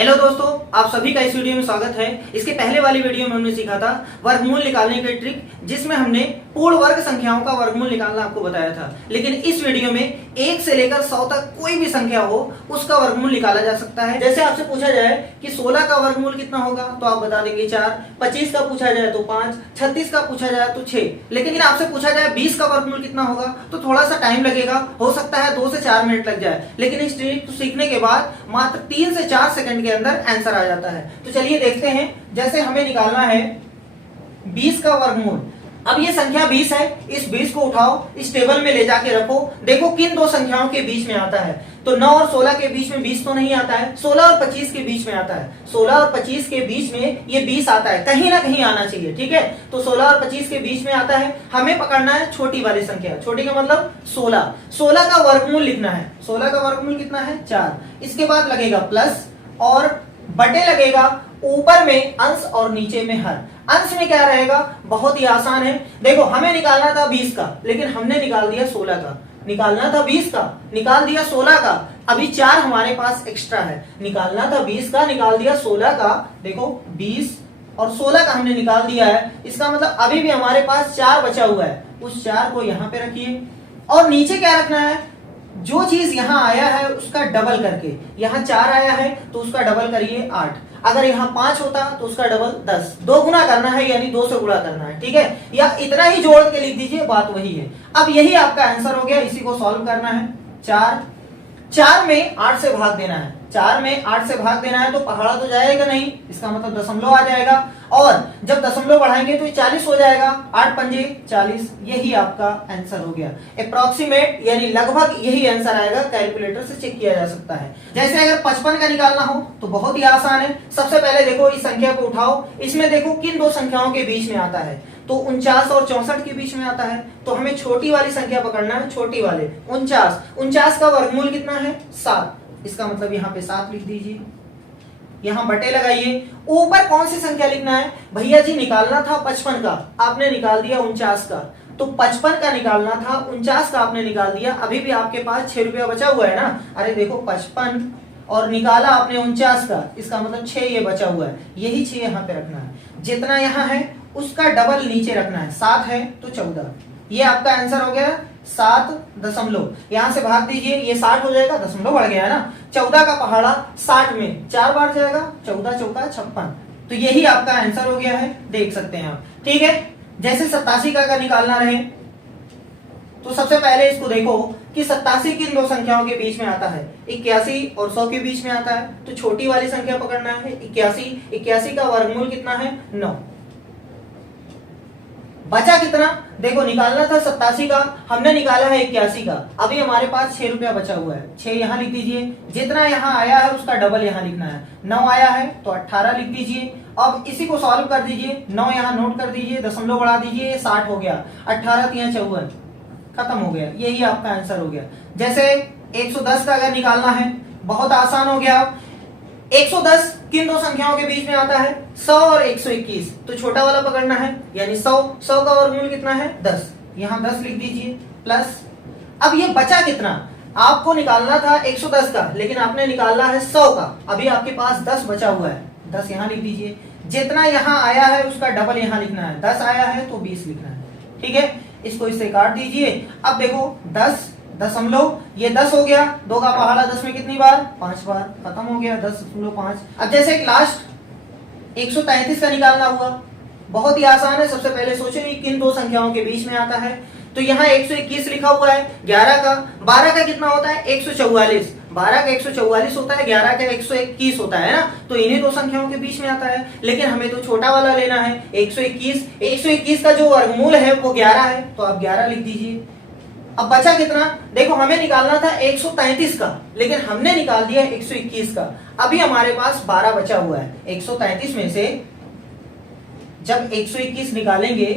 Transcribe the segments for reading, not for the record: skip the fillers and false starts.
Hello दोस्तों, आप सभी का इस वीडियो में स्वागत है। इसके पहले वाली वीडियो में हमने सीखा था वर्गमूल निकालने की ट्रिक, जिसमें हमने पूर्ण वर्ग संख्याओं का वर्गमूल निकालना आपको बताया था। लेकिन इस वीडियो में 1 से लेकर 100 तक कोई भी संख्या हो उसका वर्गमूल निकाला जा सकता है। जैसे आपसे पूछा जाए कि 16 का वर्गमूल कितना होगा तो आप बता देंगे 4, 25 का पूछा जाए तो 5, 36 का पूछा जाए तो 6। लेकिन आपसे पूछा जाए 20 का वर्गमूल कितना होगा तो थोड़ा सा टाइम लगेगा, हो सकता है 2 से 4 मिनट लग जाए। लेकिन इस ट्रिक को सीखने के बाद मात्र 3 से 4 सेकंड के अंदर आंसर आ जाता है। तो चलिए देखते हैं। जैसे हमें निकालना है 20 का वर्गमूल। अब ये संख्या 20 है, इस 20 को उठाओ, इस टेबल में ले जाके रखो। देखो किन दो संख्याओं के बीच में आता है। तो 9 और 16 के बीच में 20 तो नहीं आता है, 16 और 25 के बीच में आता है। 16 और 25 के बीच में ये 20 आता है, कहीं ना कहीं आना चाहिए। ठीक है, तो 16 और 25 के बीच में आता है। हमें पकड़ना है छोटी वाली संख्या, छोटी का मतलब 16। 16 का वर्गमूल लिखना है। 16 का वर्गमूल कितना है? 4। इसके बाद लगेगा प्लस और बटे लगेगा, ऊपर में अंश और नीचे में हर। अंश में क्या रहेगा? बहुत ही आसान है। देखो हमें निकालना था 20 का, लेकिन हमने निकाल दिया 16 का। निकालना था 20 का, निकाल दिया 16 का। अभी 4 हमारे पास एक्स्ट्रा है। निकालना था 20 का, निकाल दिया 16 का। देखो 20 और 16 का हमने निकाल दिया है। इसका मतलब अभी भी हमारे पास 4 बचा हुआ है। उस 4 को यहाँ पे रखिए और नीचे क्या रखना है? जो चीज यहाँ आया है उसका डबल करके। यहाँ 4 आया है तो उसका डबल करिए 8। अगर यहाँ 5 होता तो उसका डबल 10। 2 गुना करना है, यानी 2 से गुणा करना है। ठीक है, या इतना ही जोड़ के लिख दीजिए, बात वही है। अब यही आपका आंसर हो गया। इसी को सॉल्व करना है। 4 में 8 से भाग देना है। 4 में 8 से भाग देना है तो पहाड़ा तो जाएगा नहीं, इसका मतलब दशमलव आ जाएगा। और जब दशमलव बढ़ाएंगे तो 40 हो जाएगा। 8 पंजे 40। यही आपका आंसर हो गया। अप्रॉक्सीमेट यानी लगभग यही आंसर आएगा। कैलकुलेटर से चेक किया जा सकता है। जैसे अगर 55 का निकालना हो तो बहुत ही आसान है। सबसे पहले देखो इस संख्या को उठाओ, इसमें देखो किन दो संख्याओं के बीच में आता है। तो 49 और 64 के बीच में आता है। तो हमें छोटी वाली संख्या पकड़ना है, छोटी वाले 49 का वर्गमूल कितना है? 7। इसका मतलब यहाँ पे 7 लिख दीजिए, यहाँ बटे लगाइए। ऊपर कौन सी संख्या लिखना है? भैया जी निकालना था 55 का, आपने निकाल दिया 49 का। तो 55 का निकालना था, 49 का आपने निकाल दिया। अभी भी आपके पास 6 रुपया बचा हुआ है ना। अरे देखो 55 और निकाला आपने 49 का, इसका मतलब 6 ये बचा हुआ है। यही 6 यहाँ पे रखना है। जितना यहाँ है उसका डबल नीचे रखना है। 7 है तो 14। ये आपका आंसर हो गया 7 दशमलव। यहां से भाग दीजिए, ये 60 हो जाएगा, दशमलव बढ़ गया है ना। 14 का पहाड़ा 60 में 4 बार जाएगा, 14 चौका 56। तो यही आपका आंसर हो गया है, देख सकते हैं आप। ठीक है, जैसे 87 का अगर निकालना रहे तो सबसे पहले इसको देखो कि 87 किन दो संख्याओं के बीच में आता है। 81 और 100 के बीच में आता है। तो छोटी वाली संख्या पकड़ना है 81 का वर्गमूल कितना है? 9। बचा कितना? देखो निकालना था 87 का, हमने निकाला है 81 का। अभी हमारे पास 6 रुपया बचा हुआ है। 6 यहाँ लिख दीजिए। जितना यहाँ आया है उसका डबल यहाँ लिखना है। 9 आया है तो 18 लिख दीजिए। अब इसी को सॉल्व कर दीजिए। 9 यहाँ नोट कर दीजिए, दशमलव बढ़ा दीजिए, 60 हो गया। 18 3 54, खत्म हो गया। यही आपका आंसर हो गया। जैसे 110 का अगर निकालना है, बहुत आसान हो गया। 110 किन दो संख्याओं के बीच में आता है? 100 और 121। तो छोटा वाला पकड़ना है, यानी 100 का वर्गमूल कितना है? 10। यहाँ 10 लिख दीजिए प्लस। अब ये बचा कितना? आपको निकालना था 110 का, लेकिन आपने निकाला है 100 का। अभी आपके पास 10 बचा हुआ है। 10 यहाँ लिख दीजिए। जितना यहाँ आया है उसका डबल यहाँ लिखना है। 10 आया है तो 20 लिखना है। ठीक है, इसको इससे काट दीजिए। अब देखो 10 दशमलव, ये 10 हो गया। 2 का पहाड़ा 10 में कितनी बार? 5 बार। खत्म हो गया 10.5। अब जैसे एक लास्ट 133 का निकालना हुआ, बहुत ही आसान है। सबसे पहले सोचो कि किन दो संख्याओं के बीच में आता है। तो यहाँ 121 लिखा हुआ है। 11 का 12 का कितना होता है? 144। 12 का 144 होता है, 11 का 121 होता है ना। तो इन्हीं दो संख्याओं के बीच में आता है। लेकिन हमें तो छोटा वाला लेना है 121। 121 का जो वर्गमूल है वो 11 है, तो आप 11 लिख दीजिए। अब बचा कितना? देखो हमें निकालना था 133 का, लेकिन हमने निकाल दिया 121 का। अभी हमारे पास 12 बचा हुआ है। 133 में से जब 121 निकालेंगे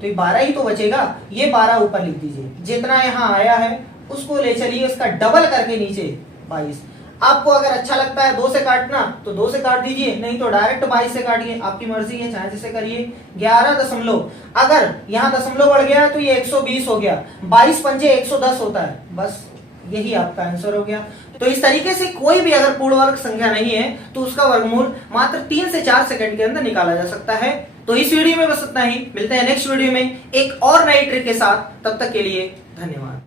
तो ये 12 ही तो बचेगा। ये 12 ऊपर लिख दीजिए। जितना यहाँ आया है उसको ले चलिए, उसका डबल करके नीचे 22। आपको अगर अच्छा लगता है 2 से काटना तो 2 से काट दीजिए, नहीं तो डायरेक्ट 22 से काटिए, आपकी मर्जी है, चाहे जैसे करिए। 11 दशमलव, अगर यहाँ दशमलव बढ़ गया तो ये 120 हो गया। 22 पंजे 110 होता है। बस यही आपका आंसर हो गया। तो इस तरीके से कोई भी अगर पूर्ण वर्ग संख्या नहीं है तो उसका वर्गमूल मात्र 3 से 4 सेकंड के अंदर निकाला जा सकता है। तो इस वीडियो में बस इतना ही, मिलते हैं नेक्स्ट वीडियो में एक और नई ट्रिक के साथ। तब तक के लिए धन्यवाद।